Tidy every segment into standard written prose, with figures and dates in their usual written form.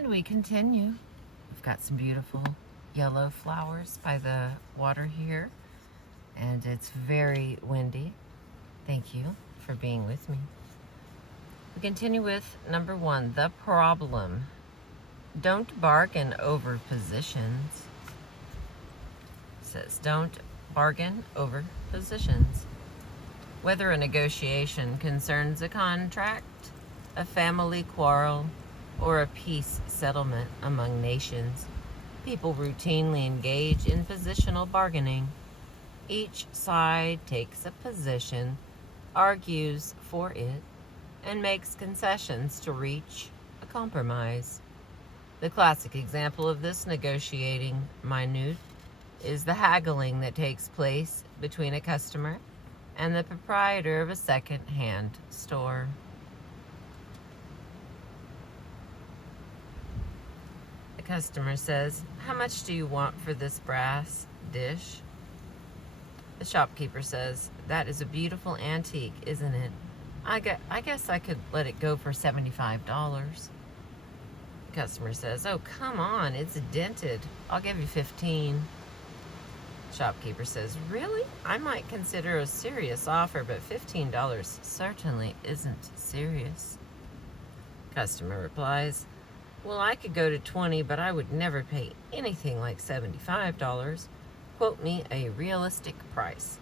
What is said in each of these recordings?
And we continue. We've got some beautiful yellow flowers by the water here, and it's very windy. Thank you for being with me. We continue with number 1, the problem. Don't bargain over positions. It says don't bargain over positions. Whether a negotiation concerns a contract, a family quarrel, or a peace settlement among nations, people routinely engage in positional bargaining. Each side takes a position, argues for it, and makes concessions to reach a compromise. The classic example of this negotiating minute is the haggling that takes place between a customer and the proprietor of a second-hand store. The customer says, "How much do you want for this brass dish?" The shopkeeper says, "That is a beautiful antique, isn't it? I guess I could let it go for $75. The customer says, "Oh, come on, it's dented. I'll give you $15. Shopkeeper says, "Really? I might consider a serious offer, but $15 certainly isn't serious." Customer replies, "Well, I could go to 20, but I would never pay anything like $75. Quote me a realistic price."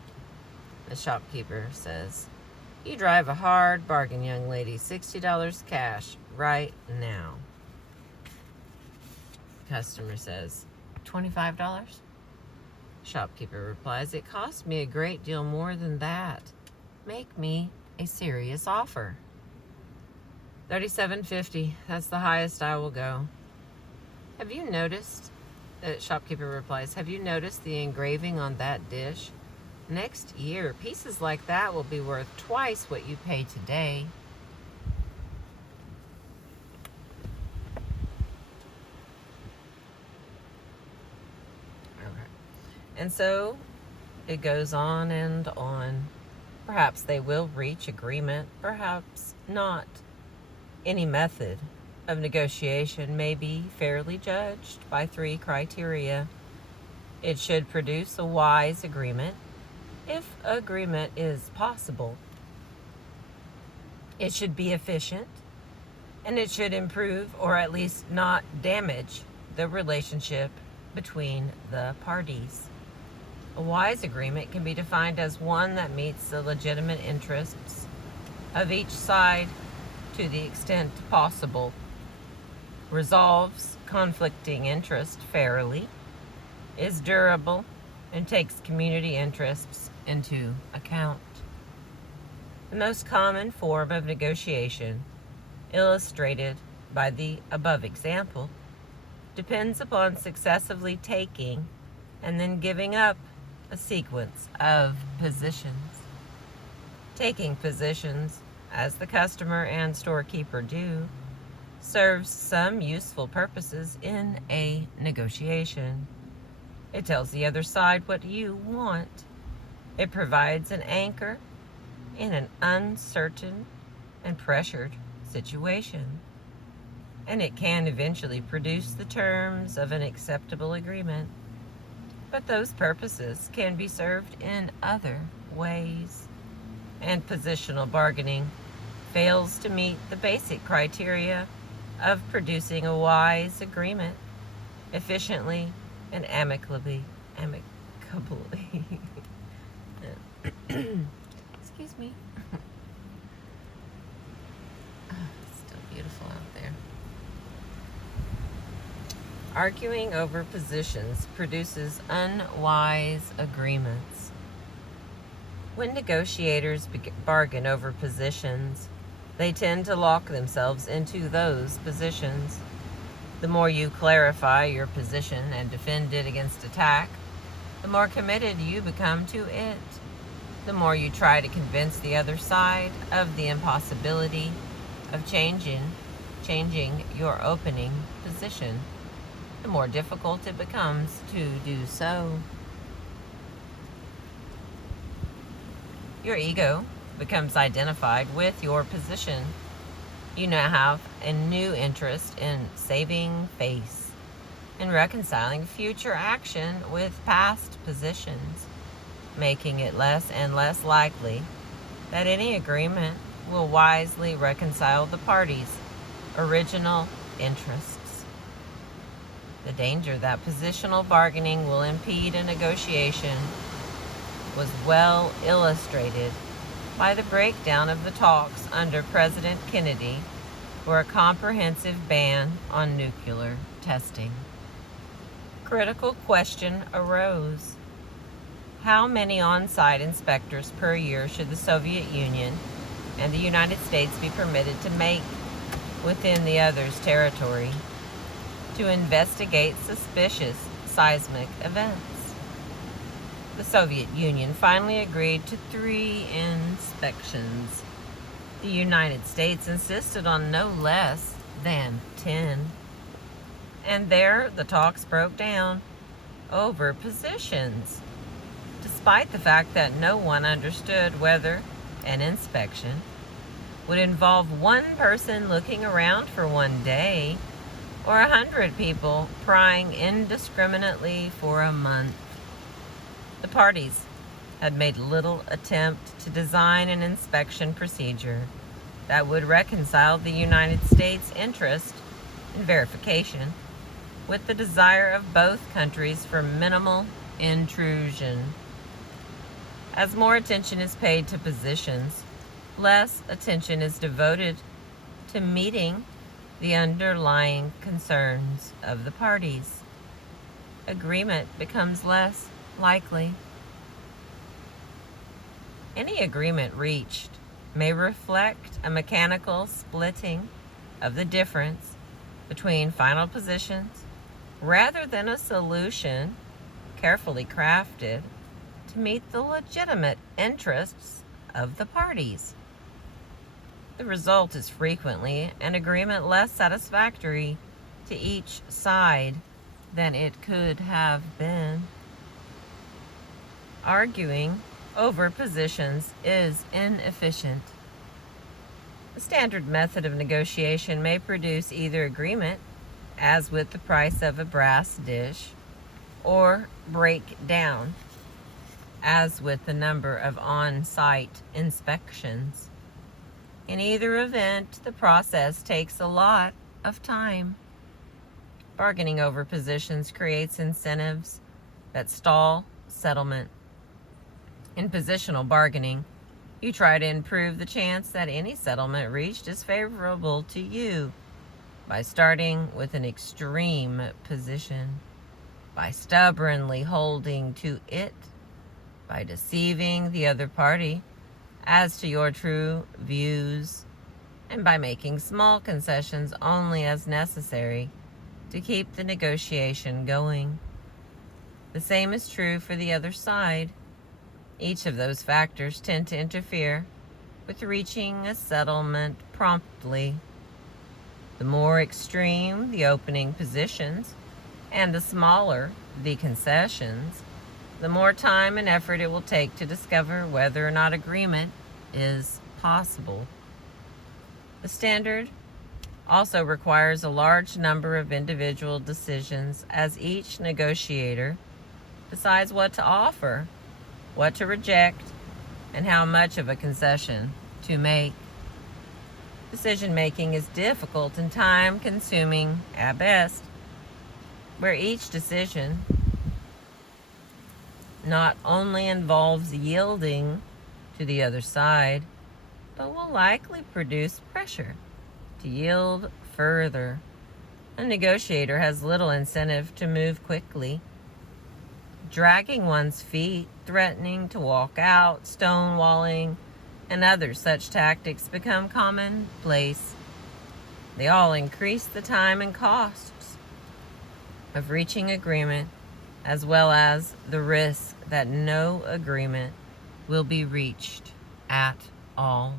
The shopkeeper says, "You drive a hard bargain, young lady. $60 cash right now." Customer says, $25? Shopkeeper replies, "It cost me a great deal more than that. Make me a serious offer." $37.50. That's the highest I will go. Have you noticed, the shopkeeper replies, "Have you noticed the engraving on that dish? Next year, pieces like that will be worth twice what you pay today." And so it goes on and on. Perhaps they will reach agreement, perhaps not. Any method of negotiation may be fairly judged by 3 criteria. It should produce a wise agreement, if agreement is possible. It should be efficient, and it should improve or at least not damage the relationship between the parties. A wise agreement can be defined as one that meets the legitimate interests of each side to the extent possible, resolves conflicting interest fairly, is durable, and takes community interests into account. The most common form of negotiation, illustrated by the above example, depends upon successively taking and then giving up a sequence of positions. Taking positions, as the customer and storekeeper do, serves some useful purposes in a negotiation. It tells the other side what you want. It provides an anchor in an uncertain and pressured situation. And it can eventually produce the terms of an acceptable agreement. But those purposes can be served in other ways. And positional bargaining fails to meet the basic criteria of producing a wise agreement efficiently and amicably. Excuse me. It's still beautiful out there. Arguing over positions produces unwise agreements. When negotiators bargain over positions, they tend to lock themselves into those positions. The more you clarify your position and defend it against attack, the more committed you become to it. The more you try to convince the other side of the impossibility of changing your opening position, the more difficult it becomes to do so. Your ego becomes identified with your position. You now have a new interest in saving face and reconciling future action with past positions, making it less and less likely that any agreement will wisely reconcile the parties' original interests. The danger that positional bargaining will impede a negotiation was well illustrated by the breakdown of the talks under President Kennedy for a comprehensive ban on nuclear testing. Critical question arose. How many on-site inspectors per year should the Soviet Union and the United States be permitted to make within the other's territory to investigate suspicious seismic events? The Soviet Union finally agreed to 3 inspections. The United States insisted on no less than 10. And there the talks broke down over positions, despite the fact that no one understood whether an inspection would involve one person looking around for one day or 100 people prying indiscriminately for a month. The parties had made little attempt to design an inspection procedure that would reconcile the United States' interest in verification with the desire of both countries for minimal intrusion. As more attention is paid to positions, less attention is devoted to meeting the underlying concerns of the parties. Agreement becomes less likely. Any agreement reached may reflect a mechanical splitting of the difference between final positions rather than a solution carefully crafted to meet the legitimate interests of the parties. The result is frequently an agreement less satisfactory to each side than it could have been. Arguing over positions is inefficient. The standard method of negotiation may produce either agreement, as with the price of a brass dish, or break down, as with the number of on-site inspections. In either event, the process takes a lot of time. Bargaining over positions creates incentives that stall settlement. In positional bargaining, you try to improve the chance that any settlement reached is favorable to you by starting with an extreme position, by stubbornly holding to it, by deceiving the other party as to your true views, and by making small concessions only as necessary to keep the negotiation going. The same is true for the other side. Each of those factors tend to interfere with reaching a settlement promptly. The more extreme the opening positions and the smaller the concessions, the more time and effort it will take to discover whether or not agreement is possible. The standard also requires a large number of individual decisions as each negotiator decides what to offer, what to reject, and how much of a concession to make. Decision-making is difficult and time-consuming at best, where each decision not only involves yielding to the other side, but will likely produce pressure to yield further. A negotiator has little incentive to move quickly. Dragging one's feet, threatening to walk out, stonewalling, and other such tactics become commonplace. They all increase the time and costs of reaching agreement, as well as the risk that no agreement will be reached at all.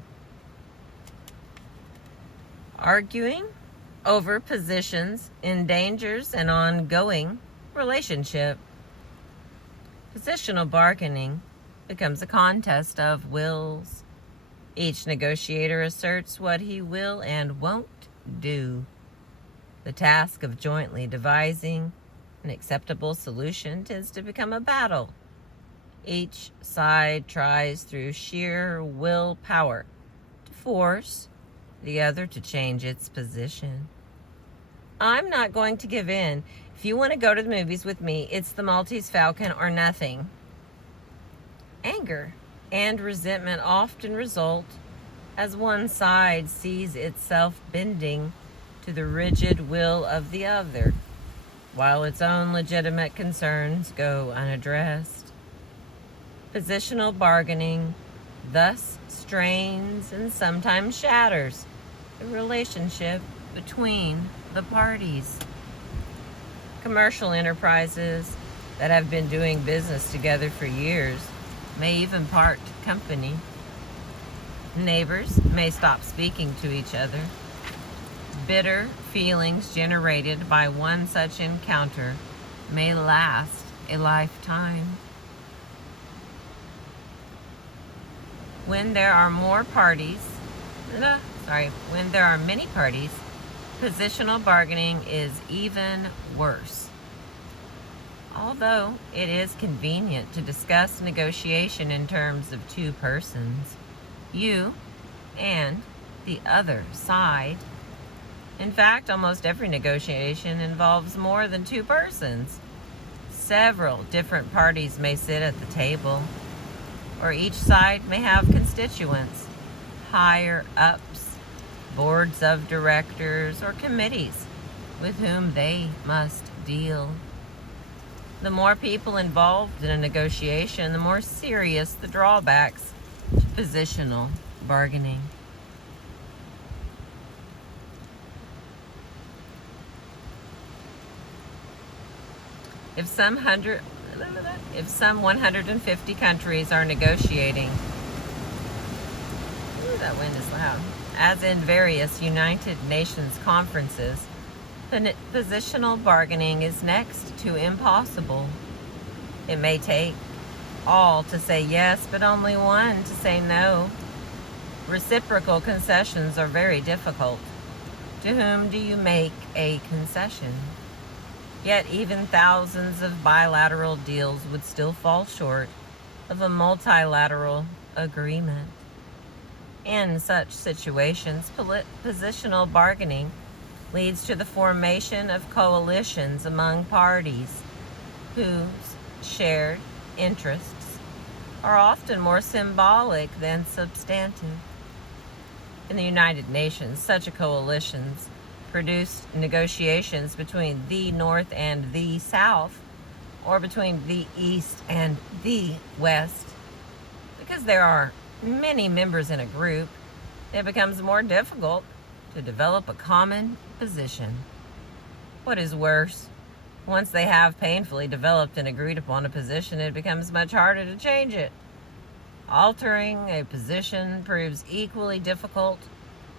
Arguing over positions endangers an ongoing relationship. Positional bargaining becomes a contest of wills. Each negotiator asserts what he will and won't do. The task of jointly devising an acceptable solution tends to become a battle. Each side tries through sheer willpower to force the other to change its position. I'm not going to give in. If you want to go to the movies with me, it's the Maltese Falcon or nothing. Anger and resentment often result as one side sees itself bending to the rigid will of the other, while its own legitimate concerns go unaddressed. Positional bargaining thus strains and sometimes shatters the relationship between the parties. Commercial enterprises that have been doing business together for years may even part company. Neighbors may stop speaking to each other. Bitter feelings generated by one such encounter may last a lifetime. When there are many parties, positional bargaining is even worse. Although it is convenient to discuss negotiation in terms of two persons, you and the other side. In fact, almost every negotiation involves more than two persons. Several different parties may sit at the table, or each side may have constituents, higher ups, boards of directors, or committees with whom they must deal. The more people involved in a negotiation, the more serious the drawbacks to positional bargaining. If some 150 countries are negotiating, that wind is loud, as in various United Nations conferences, positional bargaining is next to impossible. It may take all to say yes, but only one to say no. Reciprocal concessions are very difficult. To whom do you make a concession? Yet even thousands of bilateral deals would still fall short of a multilateral agreement. In such situations, positional bargaining leads to the formation of coalitions among parties whose shared interests are often more symbolic than substantive. In the United Nations, such coalitions produced negotiations between the North and the South, or between the East and the West. Because there are many members in a group, it becomes more difficult to develop a common position. What is worse, once they have painfully developed and agreed upon a position, it becomes much harder to change it. Altering a position proves equally difficult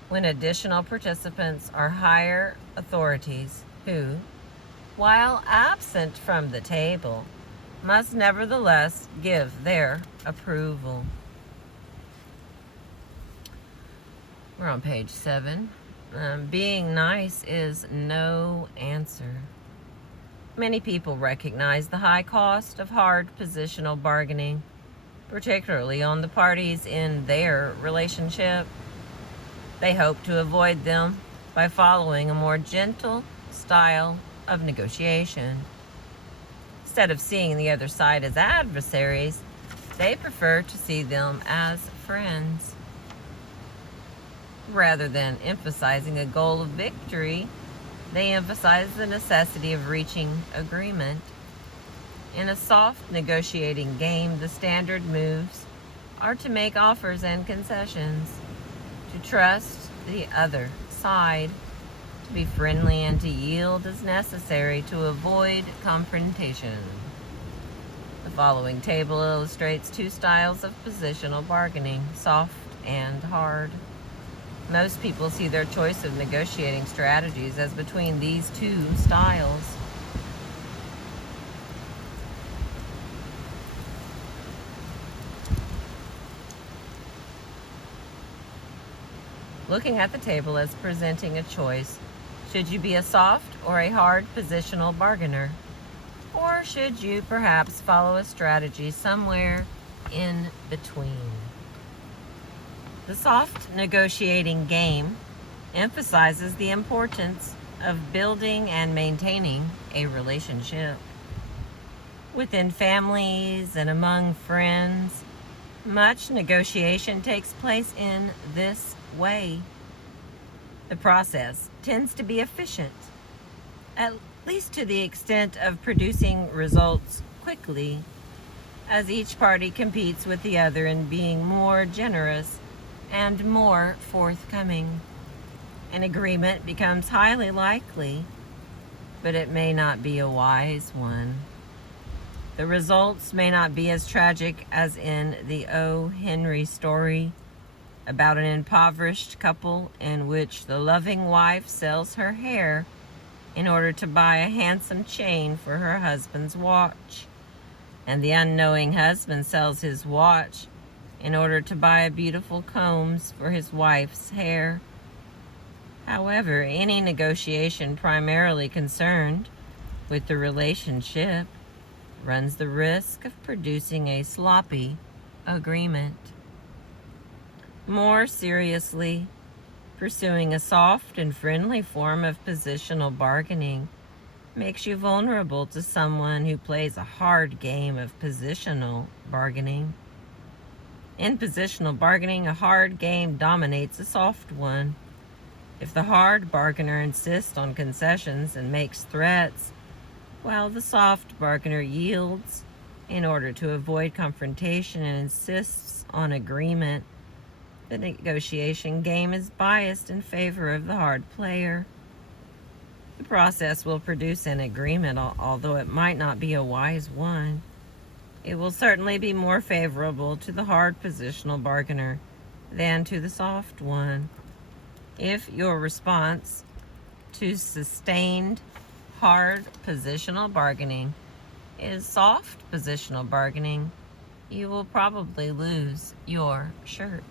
when additional participants are higher authorities who, while absent from the table, must nevertheless give their approval. We're on page 7. Being nice is no answer. Many people recognize the high cost of hard positional bargaining, particularly on the parties in their relationship. They hope to avoid them by following a more gentle style of negotiation. Instead of seeing the other side as adversaries, they prefer to see them as friends. Rather than emphasizing a goal of victory, they emphasize the necessity of reaching agreement. In a soft negotiating game, the standard moves are to make offers and concessions, to trust the other side, to be friendly, and to yield as necessary to avoid confrontation. The following table illustrates two styles of positional bargaining, soft and hard. Most people see their choice of negotiating strategies as between these two styles. looking at the table as presenting a choice. Should you be a soft or a hard positional bargainer? Or should you perhaps follow a strategy somewhere in between? The soft negotiating game emphasizes the importance of building and maintaining a relationship. Within families and among friends, much negotiation takes place in this way. The process tends to be efficient, at least to the extent of producing results quickly, as each party competes with the other in being more generous and more forthcoming. An agreement becomes highly likely, but it may not be a wise one. The results may not be as tragic as in the O. Henry story about an impoverished couple in which the loving wife sells her hair in order to buy a handsome chain for her husband's watch, and the unknowing husband sells his watch in order to buy beautiful combs for his wife's hair. However, any negotiation primarily concerned with the relationship runs the risk of producing a sloppy agreement. More seriously, pursuing a soft and friendly form of positional bargaining makes you vulnerable to someone who plays a hard game of positional bargaining. In positional bargaining, a hard game dominates a soft one. If the hard bargainer insists on concessions and makes threats, while the soft bargainer yields in order to avoid confrontation and insists on agreement, the negotiation game is biased in favor of the hard player. The process will produce an agreement, although it might not be a wise one. It will certainly be more favorable to the hard positional bargainer than to the soft one. If your response to sustained hard positional bargaining is soft positional bargaining, you will probably lose your shirt.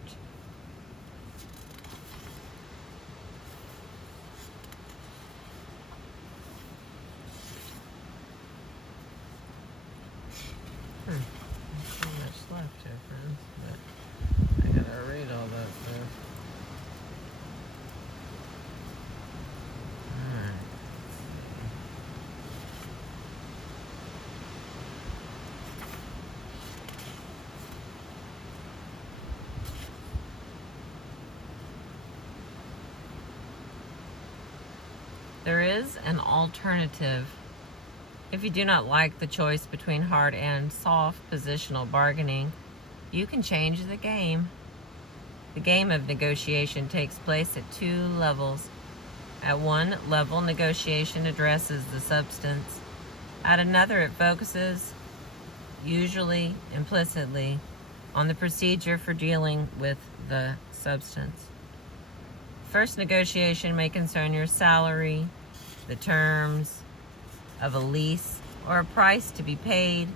There's so much left here, friends, but I gotta read all that stuff. Alright. There is an alternative. If you do not like the choice between hard and soft positional bargaining, you can change the game. The game of negotiation takes place at two levels. At one level, negotiation addresses the substance. At another, it focuses, usually implicitly, on the procedure for dealing with the substance. First negotiation may concern your salary, the terms of a lease, or a price to be paid.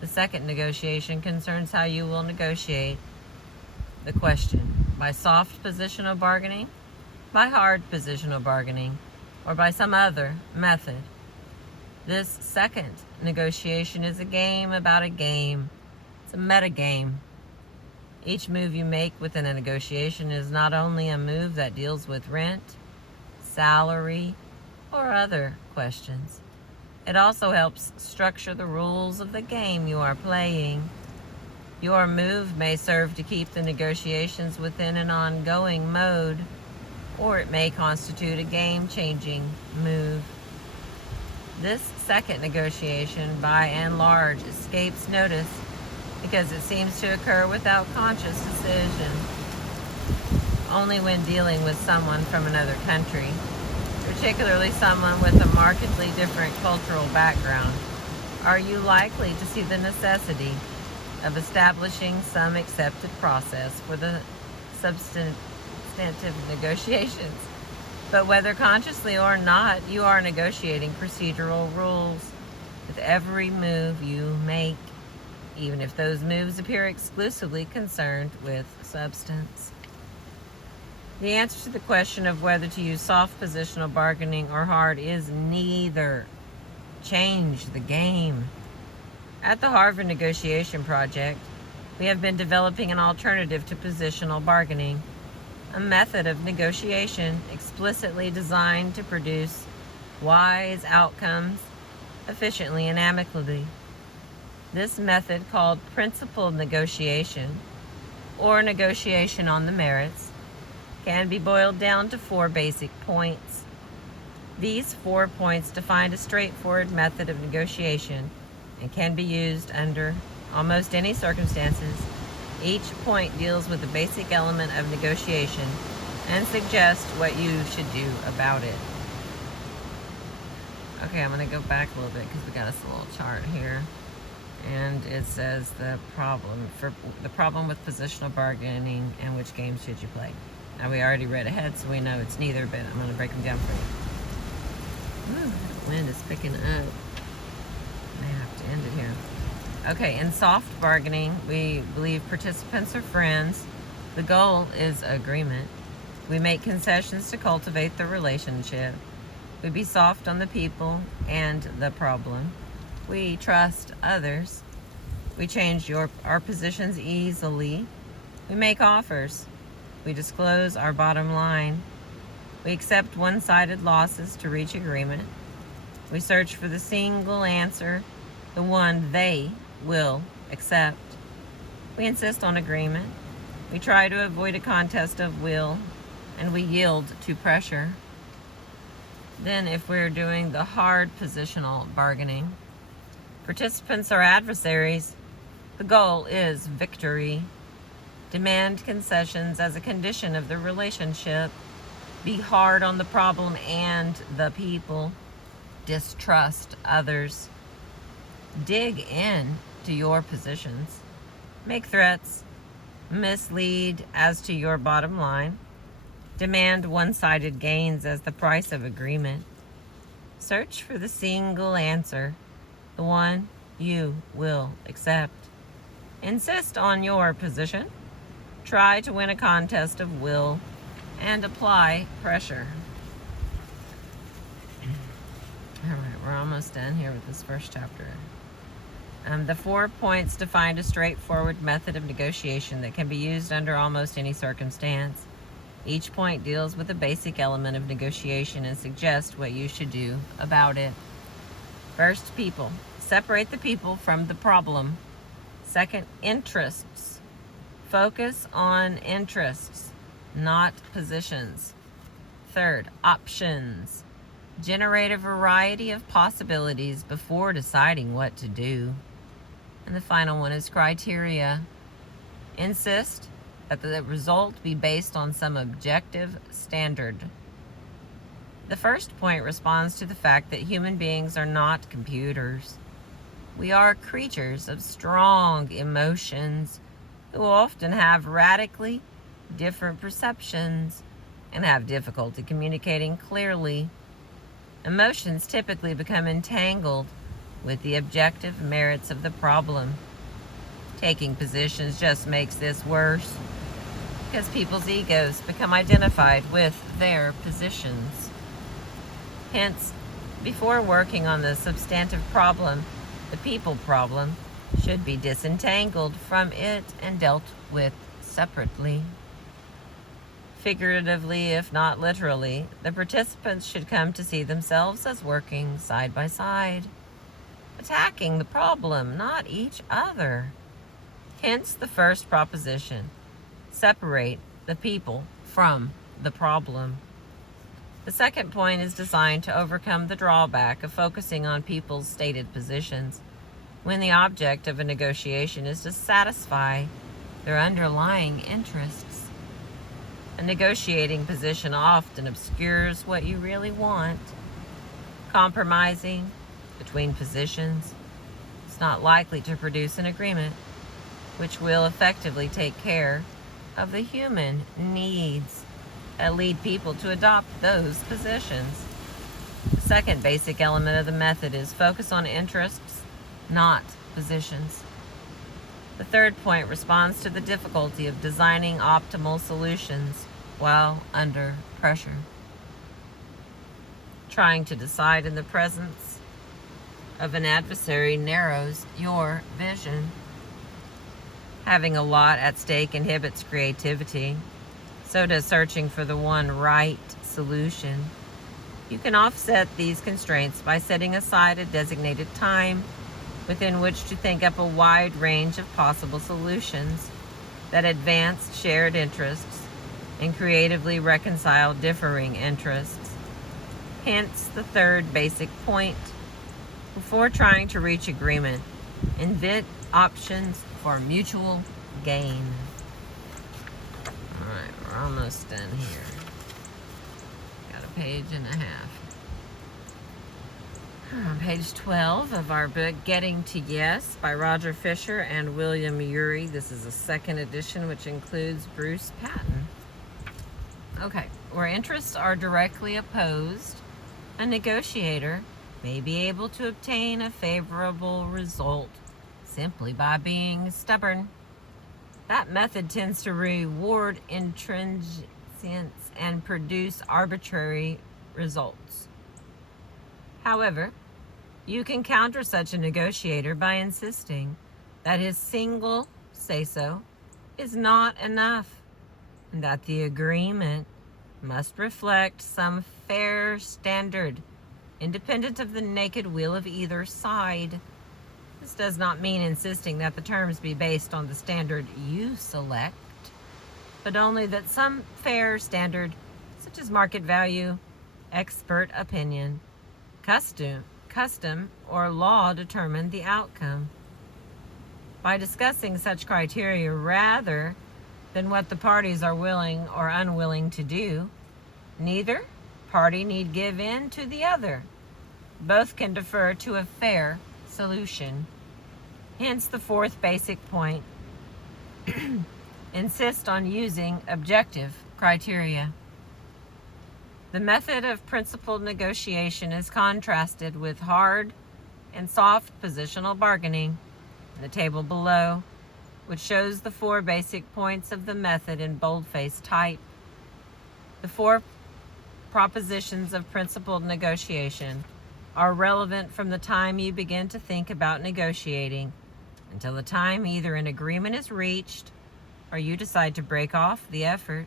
The second negotiation concerns how you will negotiate the question: by soft positional bargaining, by hard positional bargaining, or by some other method. This second negotiation is a game about a game. It's a metagame. Each move you make within a negotiation is not only a move that deals with rent, salary, or other questions. It also helps structure the rules of the game you are playing. Your move may serve to keep the negotiations within an ongoing mode, or it may constitute a game-changing move. This second negotiation, by and large, escapes notice because it seems to occur without conscious decision. Only when dealing with someone from another country, particularly someone with a markedly different cultural background, are you likely to see the necessity of establishing some accepted process for the substantive negotiations. But whether consciously or not, you are negotiating procedural rules with every move you make, even if those moves appear exclusively concerned with substance. The answer to the question of whether to use soft positional bargaining or hard is neither. Change the game. At the Harvard Negotiation Project, we have been developing an alternative to positional bargaining, a method of negotiation explicitly designed to produce wise outcomes efficiently and amicably. This method, called principled negotiation, or negotiation on the merits, can be boiled down to 4 basic points. These 4 points define a straightforward method of negotiation and can be used under almost any circumstances. Each point deals with a basic element of negotiation and suggests what you should do about it. Okay, I'm going to go back a little bit because we got us a little chart here. And it says the problem with positional bargaining and which games should you play. Now, we already read ahead, so we know it's neither, but I'm going to break them down for you. Ooh, that wind is picking up. I have to end it here. Okay, in soft bargaining, we believe participants are friends. The goal is agreement. We make concessions to cultivate the relationship. We be soft on the people and the problem. We trust others. We change our positions easily. We make offers. We disclose our bottom line. We accept one-sided losses to reach agreement. We search for the single answer, the one they will accept. We insist on agreement. We try to avoid a contest of will, and we yield to pressure. Then, if we're doing the hard positional bargaining, participants are adversaries. The goal is victory. Demand concessions as a condition of the relationship. Be hard on the problem and the people. Distrust others. Dig in to your positions. Make threats. Mislead as to your bottom line. Demand one-sided gains as the price of agreement. Search for the single answer, the one you will accept. Insist on your position. Try to win a contest of will and apply pressure. All right, we're almost done here with this first chapter. The 4 points define a straightforward method of negotiation that can be used under almost any circumstance. Each point deals with a basic element of negotiation and suggests what you should do about it. First, people. Separate the people from the problem. Second, interests. Focus on interests, not positions. Third, options. Generate a variety of possibilities before deciding what to do. And the final one is criteria. Insist that the result be based on some objective standard. The first point responds to the fact that human beings are not computers. We are creatures of strong emotions who often have radically different perceptions and have difficulty communicating clearly. Emotions typically become entangled with the objective merits of the problem. Taking positions just makes this worse because people's egos become identified with their positions. Hence, before working on the substantive problem, the people problem should be disentangled from it and dealt with separately. Figuratively, if not literally, the participants should come to see themselves as working side by side, attacking the problem, not each other. Hence the first proposition: separate the people from the problem. The second point is designed to overcome the drawback of focusing on people's stated positions when the object of a negotiation is to satisfy their underlying interests. A negotiating position often obscures what you really want. Compromising between positions is not likely to produce an agreement which will effectively take care of the human needs that lead people to adopt those positions. The second basic element of the method is focus on interests, not positions. The third point responds to the difficulty of designing optimal solutions while under pressure. Trying to decide in the presence of an adversary narrows your vision. Having a lot at stake inhibits creativity. So does searching for the one right solution. You can offset these constraints by setting aside a designated time within which to think up a wide range of possible solutions that advance shared interests and creatively reconcile differing interests. Hence the third basic point. Before trying to reach agreement, invent options for mutual gain. All right, we're almost done here. Got a page and a half. On page 12 of our book, Getting to Yes by Roger Fisher and William Ury. This is a second edition, which includes Bruce Patton. Okay, where interests are directly opposed, a negotiator may be able to obtain a favorable result simply by being stubborn. That method tends to reward intransigence and produce arbitrary results. However, you can counter such a negotiator by insisting that his single say-so is not enough, and that the agreement must reflect some fair standard, independent of the naked will of either side. This does not mean insisting that the terms be based on the standard you select, but only that some fair standard, such as market value, expert opinion, custom, or law determine the outcome. By discussing such criteria rather than what the parties are willing or unwilling to do, neither party need give in to the other. Both can defer to a fair solution. Hence the fourth basic point. Insist on using objective criteria. The method of principled negotiation is contrasted with hard and soft positional bargaining in the table below, which shows the four basic points of the method in boldface type. The four propositions of principled negotiation are relevant from the time you begin to think about negotiating until the time either an agreement is reached or you decide to break off the effort.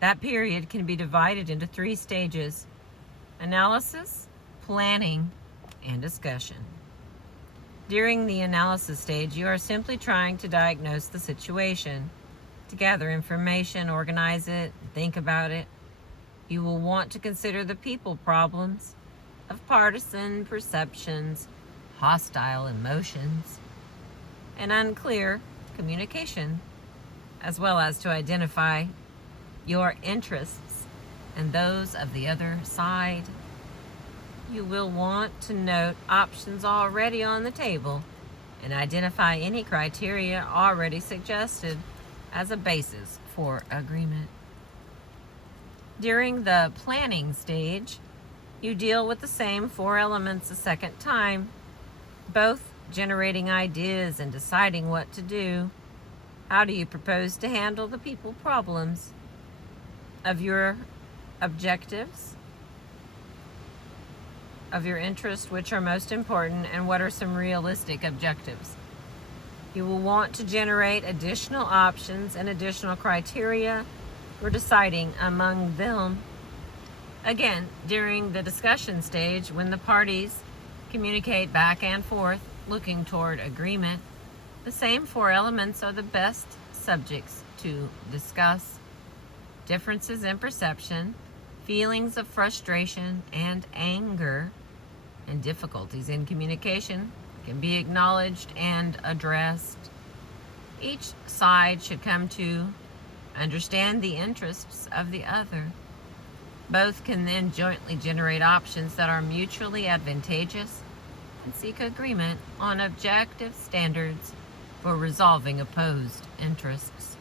That period can be divided into three stages: analysis, planning, and discussion. During the analysis stage, you are simply trying to diagnose the situation, to gather information, organize it, and think about it. You will want to consider the people problems of partisan perceptions, hostile emotions, and unclear communication, as well as to identify your interests and those of the other side. You will want to note options already on the table and identify any criteria already suggested as a basis for agreement. During the planning stage, you deal with the same four elements a second time, both generating ideas and deciding what to do. How do you propose to handle the people problems of your objectives, of your interests, which are most important, and what are some realistic objectives? You will want to generate additional options and additional criteria for deciding among them. Again, during the discussion stage, when the parties communicate back and forth looking toward agreement, the same four elements are the best subjects to discuss. Differences in perception, feelings of frustration and anger, and difficulties in communication can be acknowledged and addressed. Each side should come to understand the interests of the other. Both can then jointly generate options that are mutually advantageous and seek agreement on objective standards for resolving opposed interests.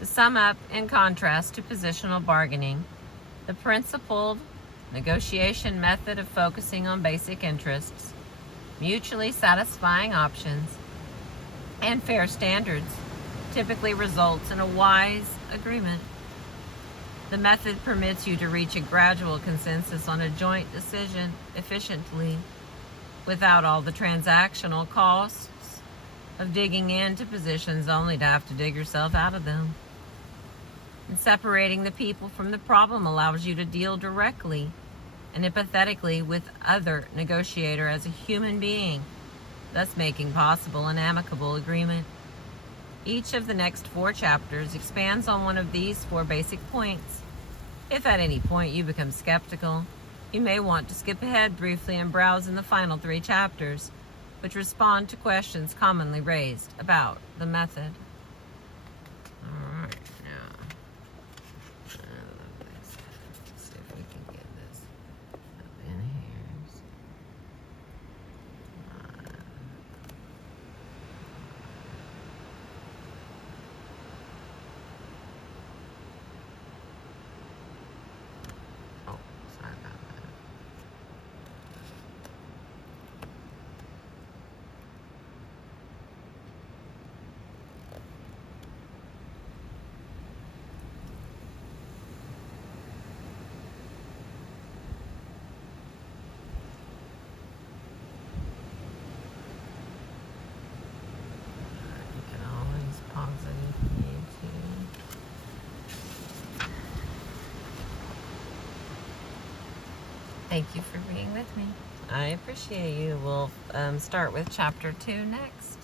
To sum up, in contrast to positional bargaining, the principled negotiation method of focusing on basic interests, mutually satisfying options, and fair standards typically results in a wise agreement The method permits you to reach a gradual consensus on a joint decision efficiently without all the transactional costs of digging into positions only to have to dig yourself out of them. And separating the people from the problem allows you to deal directly and empathetically with other negotiator as a human being, thus making possible an amicable agreement. Each of the next 4 chapters expands on one of these 4 basic points. If at any point you become skeptical, you may want to skip ahead briefly and browse in the final 3 chapters, which respond to questions commonly raised about the method. Alright, now, let's see if we can get this up in here. Oh, sorry about that. You can always pause it if you need to. Thank you for being with me. I appreciate you. We'll start with chapter 2 next.